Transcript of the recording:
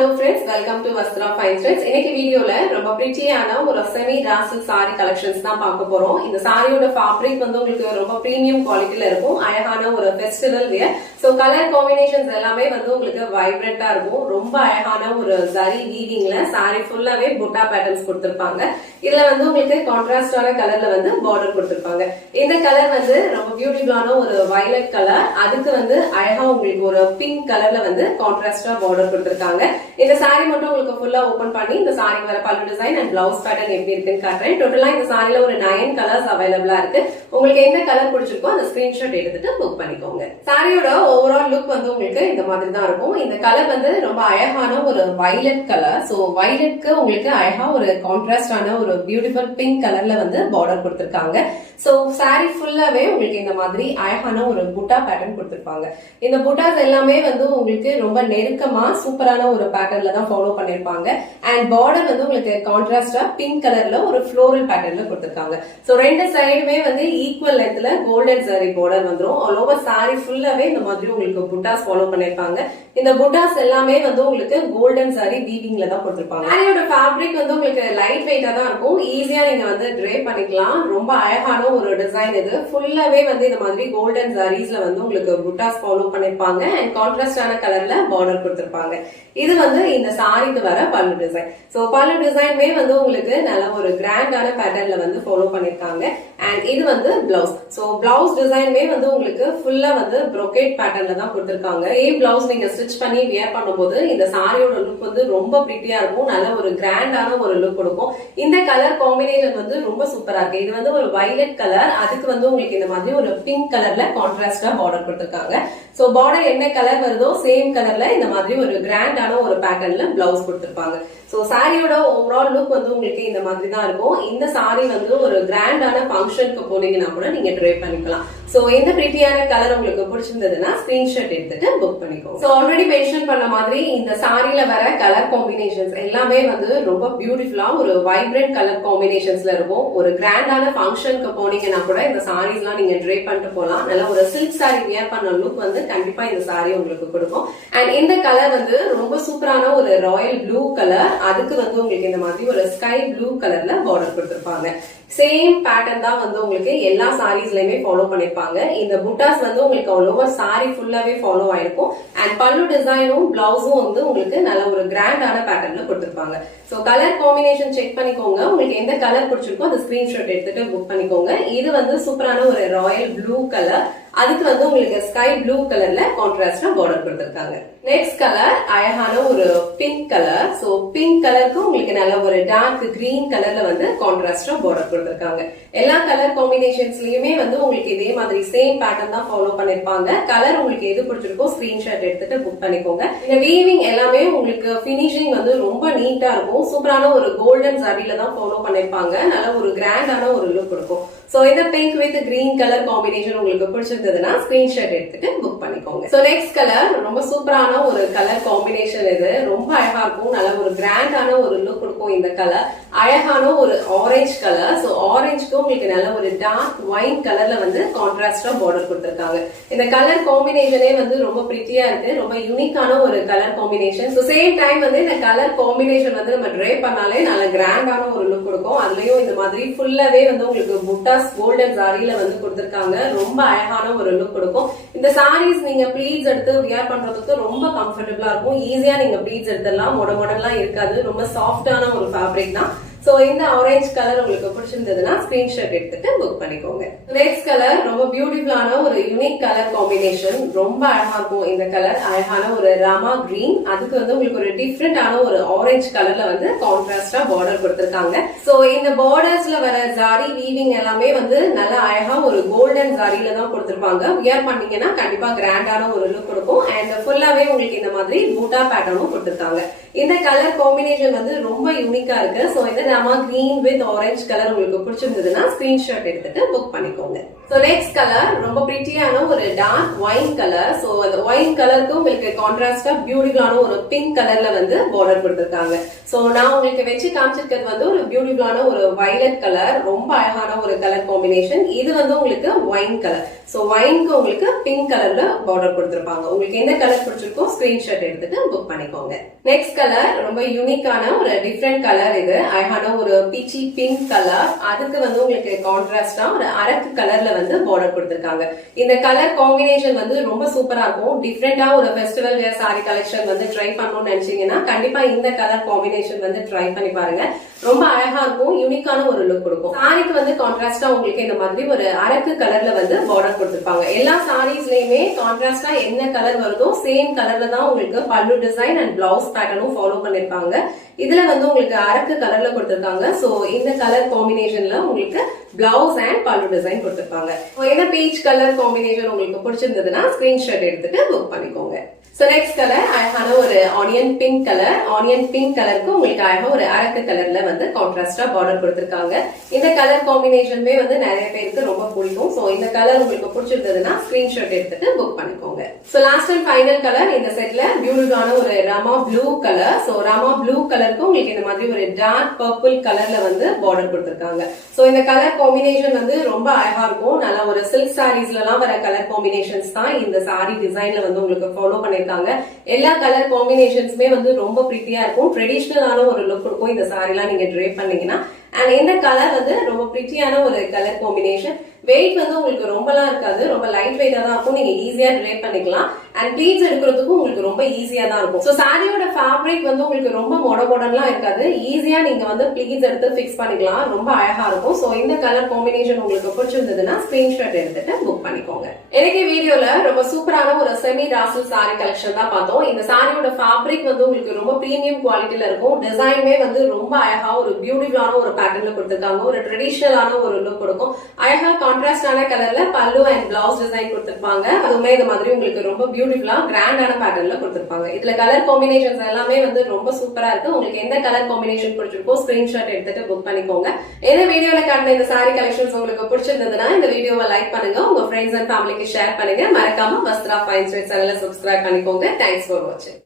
hello friends, welcome to Vastra Fine Threads. இன்னைக்கு வீடியோல ரொம்ப பிரிட்டியான ஒரு செமி ராசில் சாரி கலெக்ஷன்ஸ் தான் பார்க்க போறோம். இந்த சாரியோட ஃபேப்ரிக் வந்து உங்களுக்கு ரொம்ப பிரீமியம் குவாலிட்டில இருக்கும். அழகான ஒரு festival wear. So colour combinations எல்லாமே வந்து உங்களுக்கு வைப்ரண்டா இருக்கும். ரொம்ப அழகான ஒரு ஜரி வீவிங்ல சாரி ஃபுல்லாவே புட்டா பேட்டர்ன்ஸ் கொடுத்திருப்பாங்க. இதுல வந்து உங்களுக்கு கான்ட்ராஸ்டான கலர்ல வந்து பார்டர் கொடுத்திருப்பாங்க. இந்த கலர் வந்து ரொம்ப பியூட்டிஃபுல்லான ஒரு வயலட் கலர். அதுக்கு வந்து அழகா உங்களுக்கு ஒரு பிங்க் கலர்ல வந்து கான்ட்ராஸ்டா பார்டர் கொடுத்திருக்காங்க. இந்த சாரி மட்டும் உங்களுக்கு ஃபுல்லா ஓபன் பண்ணி இந்த சாரி வர பல்லு டிசைன் அண்ட் பிளவுஸ் பேட்டர்ன் எப்படி இருக்குன்னு காட்டுறேன். டோட்டலா இந்த சாரில ஒரு 9 கலர்ஸ் அவைலபிளா இருக்கு. உங்களுக்கு எந்த கலர் பிடிச்சிருக்கோ அந்த ஸ்கிரீன்ஷாட் எடுத்துட்டு புக் பண்ணிக்கோங்க. சாரியோட ஓவரால் லுக் வந்து உங்களுக்கு இந்த மாதிரி தான் இருக்கும். இந்த கலர் வந்து ரொம்ப அழகான ஒரு வயலட் கலர். சோ வயலட்க்கு உங்களுக்கு அழகா ஒரு கான்ட்ராஸ்டான ஒரு பியூட்டிஃபுல் பிங்க் கலர்ல வந்து பார்டர் கொடுத்திருக்காங்க. சோ சாரி ஃபுல்லாவே உங்களுக்கு இந்த மாதிரி அழகான ஒரு புட்டா பேட்டர்ன் கொடுத்திருப்பாங்க. இந்த புட்டாஸ் எல்லாமே வந்து உங்களுக்கு ரொம்ப நெருக்கமா சூப்பரான ஒரு பேட்டர்ன்ல தான் ஃபாலோ பண்ணிருப்பாங்க. அண்ட் பார்டர் வந்து உங்களுக்கு கான்ட்ராஸ்டா பிங்க் கலர்ல ஒரு ஃப்ளோரல் பேட்டர்ன்ல கொடுத்திருக்காங்க. சோ ரெண்டு சைடுமே வந்து ஈக்குவல் லென்த்ல கோல்டன் சாரி பார்டர் வந்துரும். ஆல் ஓவர் சாரி ஃபுல்லாவே இந்த மாதிரி உங்களுக்கு புட்டாஸ் ஃபாலோ பண்ணிருப்பாங்க. இந்த புட்டாஸ் எல்லாமே வந்து உங்களுக்கு கோல்டன் சாரி வீவிங்ல தான் கொடுத்திருப்பாங்க. சாரியோட ஃபேப்ரிக் வந்து உங்களுக்கு லைட் வெயிட்டா தான் இருக்கும். ஈஸியா நீங்க வந்து ட்ரே பண்ணிக்கலாம். ரொம்ப அழகான ஒரு டிசைன் இது. ஃபுல்லாவே வந்து இந்த மாதிரி கோல்டன் சாரீஸ்ல வந்து உங்களுக்கு புட்டாஸ் ஃபாலோ பண்ணிருப்பாங்க. அண்ட் கான்ட்ராஸ்டான கலர்ல பார்டர் கொடுத்திருப்பாங்க. இது வந்து இந்த சாரிக்கு வர பல்லு டிசைன். சோ பல்லு டிசைன்மே வந்து உங்களுக்கு நல்ல ஒரு கிராண்டான பேட்டர்ன்ல வந்து ஃபாலோ பண்ணிருக்காங்க. அண்ட் இது வந்து பிளவுஸ். சோ பிளவுஸ் டிசைன்மே வந்து உங்களுக்கு ஃபுல்லா வந்து ப்ரோகேட் பேட்டர்ன்ல தான் கொடுத்திருக்காங்க. பிளவுஸ் நீங்க ஸ்டிச் பண்ணி வியர் பண்ணும்போது இந்த சாரியோட லுக் வந்து ரொம்ப பிரிட்டியா இருக்கும். நல்ல ஒரு கிராண்டான ஒரு லுக் கொடுக்கும். இந்த கலர் காம்பினேஷன் வந்து ரொம்ப சூப்பரா இருக்கு. இது வந்து ஒரு வயலட் கலர். அதுக்கு வந்து உங்களுக்கு இந்த மாதிரி ஒரு பிங்க் கலர்ல கான்ட்ராஸ்டா பார்டர் கொடுத்திருக்காங்க. சோ பார்டர் என்ன கலர் வருதோ சேம் கலர்ல இந்த மாதிரி ஒரு கிராண்டான ஒரு பேட்டர்ன்ல பிளவுஸ் கொடுத்திருப்பாங்க. சோ சாரியோட ஓவரால் லுக் வந்து உங்களுக்கு இந்த மாதிரி தான் இருக்கும். இந்த சாரி வந்து ஒரு கிராண்டான ஃபங்க்ஷனுக்கு போனீங்கன்னா கூட நீங்க ட்ரை பண்ணிக்கலாம். சோ இந்த பிரிட்டியான கலர் உங்களுக்கு பிடிச்சிருந்ததுன்னா ஸ்கிரீன்ஷாட் எடுத்துட்டு புக் பண்ணிக்கோங்க. சோ ஆல்ரெடி மென்ஷன் பண்ண மாதிரி இந்த சாரில வர கலர் காம்பினேஷன்ஸ் எல்லாமே வந்து ரொம்ப பியூட்டிஃபுல்லா ஒரு வைப்ரண்ட் கலர் காம்பினேஷன்ஸ்ல இருக்கும். ஒரு கிராண்டான ஃபங்க்ஷனுக்கு போனீங்கன்னா கூட இந்த சாரீஸ் எல்லாம் நீங்க ட்ரை பண்ணிட்டு போலாம். நல்ல ஒரு சில்க் சாரி வியர் பண்ண லுக் வந்து கண்டிப்பா இந்த சாரி உங்களுக்கு கொடுக்கும். அண்ட் இந்த கலர் வந்து ரொம்ப சூப்பரான ஒரு ராயல் ப்ளூ கலர். அதுக்கு வந்து உங்களுக்கு இந்த மாதிரி ஒரு ஸ்கை ப்ளூ கலர்ல பார்டர் கொடுத்திருப்பாங்க. சேம் பேட்டர்ன் தான் வந்து உங்களுக்கு எல்லா சாரீஸ்லயுமே ஃபாலோ பண்ணிருப்பாங்க. இந்த புட்டாஸ் வந்து உங்களுக்கு ஆல் ஓவர் சாரி ஃபுல்லாவே ஃபாலோ ஆயிருக்கும். அண்ட் பல்லு டிசைனும் பிளவுஸும் வந்து உங்களுக்கு நல்ல ஒரு கிராண்டான பேட்டர்ன்ல கொடுத்திருப்பாங்க. சோ கலர் காம்பினேஷன் செக் பண்ணிக்கோங்க. உங்களுக்கு எந்த கலர் பிடிச்சிருக்கோ அந்த ஸ்கிரீன்ஷாட் எடுத்துட்டு புக் பண்ணிக்கோங்க. இது வந்து சூப்பரான ஒரு ராயல் ப்ளூ கலர். அதுக்கு வந்து உங்களுக்கு ஸ்கை ப்ளூ கலர்ல கான்ட்ராஸ்டா பார்டர் கொடுத்திருக்காங்க. நெக்ஸ்ட் கலர் அழகான ஒரு பிங்க் கலர். சோ பிங்க் கலருக்கு உங்களுக்கு நல்ல ஒரு டார்க் கிரீன் கலர்ல வந்து கான்ட்ராஸ்டா பார்டர் கொடுத்திருக்காங்க. எல்லா கலர் காம்பினேஷன்ஸ்லயுமே வந்து உங்களுக்கு இதே மாதிரி சேம் பேட்டர்ன் தான் ஃபாலோ பண்ணிருப்பாங்க. கலர் உங்களுக்கு எது பிடிச்சிருக்கோ ஸ்கிரீன்ஷாட் எடுத்துட்டு புக் பண்ணிக்கோங்க. இந்த வீவிங் எல்லாமே உங்களுக்கு பினிஷிங் வந்து ரொம்ப நீட்டா இருக்கும். சூப்பரான ஒரு கோல்டன் சாரில தான் ஃபாலோ பண்ணிருப்பாங்க. நல்ல ஒரு கிராண்டான ஒரு லுக் கொடுக்கும். சோ இந்த pink with green colour combination உங்களுக்கு பிடிச்சிருந்ததுன்னா ஸ்கிரீன்ஷாட் எடுத்துட்டு புக் பண்ணிக்கோங்க. சோ நெக்ஸ்ட் கலர் ரொம்ப சூப்பரான ஒரு கலர் காம்பினேஷன். இது ரொம்ப அழகா இருக்கும். நல்ல ஒரு கிராண்டான ஒரு லுக் கொடுக்கும். இந்த கலர் அழகான ஒரு ஆரஞ்சு கலர். சோ ஆரஞ்சுக்கு உங்களுக்கு நல்ல ஒரு டார்க் ஒயின் கலர்ல வந்து கான்ட்ராஸ்டா பார்டர் கொடுத்திருக்காங்க. இந்த கலர் காம்பினேஷனே வந்து ரொம்ப பிரிட்டியா இருக்கு. ரொம்ப யூனிக்கான ஒரு colour combination. So same time வந்து இந்த கலர் காம்பினேஷன் வந்து நம்ம ட்ரை பண்ணாலே நல்ல கிராண்டான ஒரு லுக் கொடுக்கும். அதுலயும் இந்த மாதிரி ஃபுல்லாவே வந்து உங்களுக்கு புட்டா கோல்டன் சாரியில வந்து கொடுத்திருக்காங்க. ரொம்ப அழகான ஒரு லுக் கொடுக்கும். இந்த சாரீஸ் நீங்க ப்ளீட்ஸ் எடுத்து வியர் பண்றதுக்கு ரொம்ப கம்ஃபர்டபுளா இருக்கும். ஈஸியா நீங்க ப்ளீட்ஸ் எடுத்துடலாம். மொடலாம் இருக்காது. ரொம்ப சாஃப்டான ஒரு ஃபேப்ரிக் தான். சோ இந்த ஆரஞ்சு கலர் உங்களுக்கு பிடிச்சிருந்ததுன்னா ஸ்கிரீன்ஷாட் எடுத்துட்டு புக் பண்ணிக்கோங்க. நெக்ஸ்ட் கலர் ரொம்ப பியூட்டிஃபுல்லான ஒரு யூனிக் கலர் காம்பினேஷன். ரொம்ப அழகா இருக்கும். இந்த கலர் அழகான ஒரு ராமா கிரீன். அதுக்கு வந்து உங்களுக்கு ஒரு டிஃப்ரெண்டான ஒரு ஆரஞ்சு கலர்ல வந்து கான்ட்ராஸ்டா பார்டர் கொடுத்திருக்காங்க. சோ இந்த பார்டர்ஸ்ல வர ஜாரி வீவிங் எல்லாமே வந்து நல்ல அழகா ஒரு கோல்டன் ஜாரியில தான் கொடுத்திருப்பாங்க. வியர் பண்ணீங்கன்னா கண்டிப்பா கிராண்டான ஒரு லுக் கொடுக்கும். அண்ட் ஃபுல்லாவே உங்களுக்கு இந்த மாதிரி பூட்டா பேட்டர்னும் கொடுத்திருக்காங்க. இந்த கலர் காம்பினேஷன் வந்து ரொம்ப யூனிக்கா இருக்கு. சோ இந்த Rama green with orange colour உங்களுக்கு பிடிச்சிருந்ததுன்னா ஸ்கிரீன்ஷாட் எடுத்துட்டு புக் பண்ணிக்கோங்க. So next color ரொம்ப பிரிட்டியான ஒரு டார்க் ஒயின் கலர். சோ அந்த ஒயின் கலருக்கு உங்களுக்கு கான்ட்ராஸ்டா பியூட்டிஃபுல்லான ஒரு பிங்க் கலர்ல வந்து பார்டர் கொடுத்திருக்காங்க. சோ நான் உங்களுக்கு வெச்சு காமிச்சிருக்கிறது வந்து ஒரு பியூட்டிஃபுல்லான ஒரு வயலட் கலர், ரொம்ப அழகான ஒரு கலர் காம்பினேஷன். இது வந்து உங்களுக்கு ஒயின் கலர். சோ ஒயின்க்கு உங்களுக்கு பிங்க் கலர்ல பார்டர் கொடுத்திருப்பாங்க. உங்களுக்கு எந்த கலர் பிடிச்சிருக்கோ ஸ்கிரீன்ஷாட் எடுத்துட்டு புக் பண்ணிக்கோங்க. நெக்ஸ்ட் கலர் ரொம்ப யூனிக்கான ஒரு டிஃபரெண்ட் கலர். இது அழகான ஒரு பீச்சி பிங்க் கலர். அதுக்கு வந்து உங்களுக்கு கான்ட்ராஸ்டா ஒரு அரக்கு கலர்ல வந்து பார்டர் கொடுத்திருக்காங்க. இந்த கலர் காம்பினேஷன் வந்து ரொம்ப சூப்பரா இருக்கும். டிஃபரெண்டா ஒரு ஃபெஸ்டிவல் வேர் சாரி கலெக்ஷன் வந்து ட்ரை பண்ணணும்னு நினைச்சீங்கன்னா கண்டிப்பா இந்த கலர் காம்பினேஷன் வந்து ட்ரை பண்ணி பாருங்க. ரொம்ப அழகா இருக்கும், யூனிக்கான ஒரு லுக் கொடுக்கும். சாரிக்கு வந்து கான்ட்ராஸ்டா உங்களுக்கு இந்த மாதிரி ஒரு அரக்கு கலர்ல வந்து பார்டர் கொடுத்திருப்பாங்க. எல்லா சாரீஸ்லயுமே கான்ட்ராஸ்டா என்ன கலர் வருதோ சேம் கலர்ல தான் உங்களுக்கு பல்லு டிசைன் அண்ட் பிளவுஸ் பேட்டர்னும் ஃபாலோ பண்ணிருப்பாங்க. இதுல வந்து உங்களுக்கு அரக்கு கலர்ல கொடுத்திருக்காங்க. சோ இந்த கலர் காம்பினேஷன்ல உங்களுக்கு பிளவுஸ் அண்ட் பல்லு டிசைன் கொடுத்திருப்பாங்க. என்ன பீச் கலர் காம்பினேஷன் உங்களுக்கு பிடிச்சிருந்ததுன்னா ஸ்கிரீன்ஷாட் எடுத்துட்டு புக் பண்ணிக்கோங்க. சோ நெக்ஸ்ட் கலர் அழகான ஒரு onion pink colour. Onion pink கலருக்கு உங்களுக்கு அழகா ஒரு அரக்கு கலர்ல வந்து கான்ட்ராஸ்டா பார்டர் கொடுத்திருக்காங்க. இந்த கலர் காம்பினேஷனுமே வந்து நிறைய பேருக்கு ரொம்ப பிடிக்கும். சோ இந்த கலர் உங்களுக்கு பிடிச்சிருந்ததுன்னா ஸ்கிரீன்ஷாட் எடுத்துட்டு புக் பண்ணிக்கோங்க. So last and final colour இந்த செட்ல பியூட்டிஃபுல்லான ஒரு Rama blue colour. So Rama blue கலருக்கு உங்களுக்கு இந்த மாதிரி ஒரு டார்க் பர்பிள் கலர்ல வந்து பார்டர் கொடுத்திருக்காங்க. சோ இந்த கலர் காம்பினேஷன் வந்து ரொம்ப அழகா இருக்கும். நல்லா ஒரு சில்க் சாரீஸ்ல எல்லாம் வர கலர் காம்பினேஷன்ஸ் தான் இந்த சாரி டிசைன்ல வந்து உங்களுக்கு ஃபாலோ பண்ணிருக்காங்க. எல்லா கலர் காம்பினேஷன்ஸ்மே வந்து ரொம்ப பிரிட்டியா இருக்கும். ட்ரெடிஷனலான ஒரு லுக் இருக்கும் இந்த சாரி எல்லாம் நீங்க ட்ரேப் பண்ணீங்கன்னா. அண்ட் இந்த கலர் வந்து ரொம்ப பிரிட்டியான ஒரு கலர் காம்பினேஷன். வெயிட் வந்து உங்களுக்கு ரொம்பலாம் இருக்காது, ரொம்ப லைட் வெயிட்டா தான் இருக்கும். நீங்க ஈஸியா ட்ரேப் பண்ணிக்கலாம். அண்ட் ப்ளீட்ஸ் எடுக்கிறதுக்கும் உங்களுக்கு ரொம்ப ஈஸியா தான் இருக்கும். சோ சாரியோட ஃபேப்ரிக் வந்து உங்களுக்கு ரொம்ப மொடமொடன்லாம் இருக்காது. ஈஸியா நீங்க வந்து ப்ளீட்ஸ் எடுத்து ஃபிக்ஸ் பண்ணிக்கலாம். ரொம்ப அழகா இருக்கும். சோ இந்த கலர் காம்பினேஷன் உங்களுக்கு பிடிச்சிருந்ததுன்னா ஸ்கிரீன்ஷாட் எடுத்துட்டு புக் பண்ணிக்கோங்க. எனக்கு வீடியோல ரொம்ப சூப்பரான ஒரு செமி ராசல் சாரி கலெக்ஷன் தான் பார்த்தோம். இந்த சாரியோட ஃபேப்ரிக் வந்து உங்களுக்கு ரொம்ப பிரீமியம் குவாலிட்டில இருக்கும். டிசைனுமே வந்து ரொம்ப அழகா ஒரு பியூட்டிஃபுல்லான ஒரு பேட்டர்ன்ல கொடுத்திருக்காங்க. ஒரு ட்ரெடிஷனலான ஒரு லுக் கொடுக்கும். அழகா கான்ட்ராஸ்டான கலர்ல பல்லு அண்ட் பிளவுஸ் டிசைன் கொடுத்திருப்பாங்க. அதுவுமே இந்த மாதிரி உங்களுக்கு ரொம்ப பியூட்டிஃபுல்லா கிராண்டான பேட்டர்ன்ல கொடுத்திருப்பாங்க. இதுல கலர் காம்பினேஷன்ஸ் எல்லாமே வந்து ரொம்ப சூப்பரா இருக்கு. உங்களுக்கு எந்த கலர் காம்பினேஷன் பிடிச்சிருக்கோ ஸ்கிரீன்ஷாட் எடுத்துட்டு புக் பண்ணிக்கோங்க. இந்த வீடியோல காட்டின இந்த சாரி கலெக்ஷன்ஸ் உங்களுக்கு பிடிச்சிருந்ததுன்னா இந்த வீடியோவை லைக் பண்ணுங்க, உங்க ஃப்ரெண்ட்ஸ் அண்ட் ஃபேமிலிக்கு ஷேர் பண்ணுங்க. மறக்காம வஸ்த்ரா ஃபைன் ஸ்வீட் சேனலை சப்ஸ்கிரைப் பண்ணிக்கோங்க. தேங்க்ஸ் ஃபார் வாட்சிங்.